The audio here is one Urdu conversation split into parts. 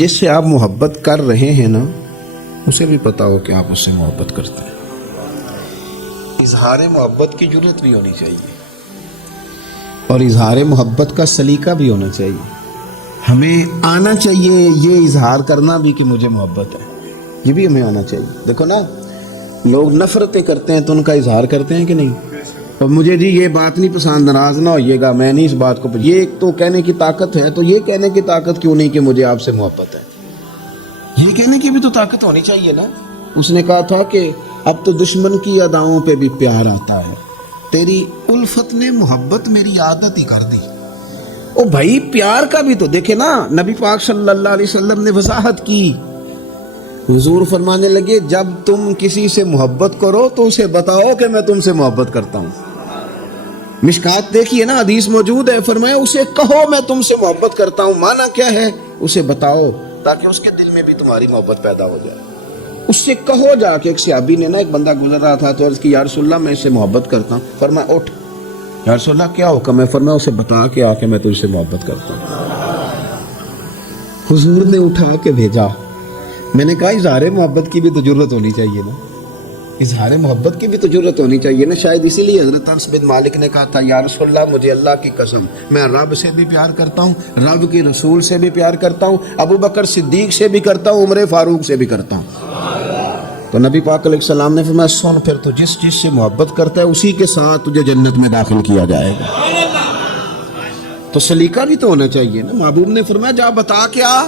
جس سے آپ محبت کر رہے ہیں نا، اسے بھی پتا ہو کہ آپ اس سے محبت کرتے ہیں۔ اظہار محبت کی جرات بھی ہونی چاہیے اور اظہار محبت کا سلیقہ بھی ہونا چاہیے۔ ہمیں آنا چاہیے یہ اظہار کرنا بھی کہ مجھے محبت ہے، یہ بھی ہمیں آنا چاہیے۔ دیکھو نا، لوگ نفرتیں کرتے ہیں تو ان کا اظہار کرتے ہیں کہ نہیں؟ اور مجھے جی یہ بات نہیں پسند، ناراض نہ ہوئیے گا، میں نہیں اس بات کو یہ ایک تو کہنے کی طاقت ہے، تو یہ کہنے کی طاقت کیوں نہیں کہ مجھے آپ سے محبت ہے؟ یہ کہنے کی بھی تو طاقت ہونی چاہیے نا۔ اس نے کہا تھا کہ اب تو دشمن کی اداؤں پہ بھی پیار آتا ہے، تیری الفت نے محبت میری عادت ہی کر دی۔ او بھائی، پیار کا بھی تو دیکھے نا، نبی پاک صلی اللہ علیہ وسلم نے وضاحت کی۔ حضور فرمانے لگے جب تم کسی سے محبت کرو تو اسے بتاؤ کہ میں تم سے محبت کرتا ہوں۔ مشکات دیکھیے نا، حدیث موجود ہے، فرمایا اسے کہو میں تم سے محبت کرتا ہوں۔ معنی کیا ہے؟ اسے بتاؤ تاکہ اس کے دل میں بھی تمہاری محبت پیدا ہو جائے۔ اس سے کہو جا کے۔ ایک صحابی نے نا، ایک بندہ گزر رہا تھا تو عرض کی یا رسول اللہ میں اس سے محبت کرتا ہوں۔ فرمایا اٹھ، یا رسول اللہ کیا حکم ہے؟ فرمایا اسے بتا کہ آ کے میں تجھ سے محبت کرتا ہوں۔ حضور نے اٹھا کے بھیجا۔ میں نے کہا اظہار محبت کی بھی تو جرت ہونی چاہیے نا، اظہار محبت کی بھی تو جرت ہونی چاہیے نا۔ شاید اسی لیے حضرت انس بن مالک نے کہا تھا یا رسول اللہ مجھے اللہ کی قسم میں رب سے بھی پیار کرتا ہوں، رب کے رسول سے بھی پیار کرتا ہوں، ابو بکر صدیق سے بھی کرتا ہوں، عمر فاروق سے بھی کرتا ہوں۔ تو نبی پاک علیہ السلام نے فرمایا سن پھر تو جس سے محبت کرتا ہے اسی کے ساتھ تجھے جنت میں داخل کیا جائے گا۔ تو سلیقہ بھی تو ہونا چاہیے نا۔ محبوب نے فرمایا جا بتا کیا؟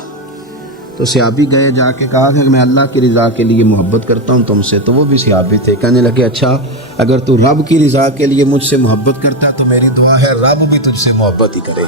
تو صحابی گئے، جا کے کہا کہ میں اللہ کی رضا کے لیے محبت کرتا ہوں تم سے۔ تو وہ بھی صحابی تھے، کہنے لگے اچھا اگر تو رب کی رضا کے لیے مجھ سے محبت کرتا ہے تو میری دعا ہے رب بھی تجھ سے محبت ہی کرے۔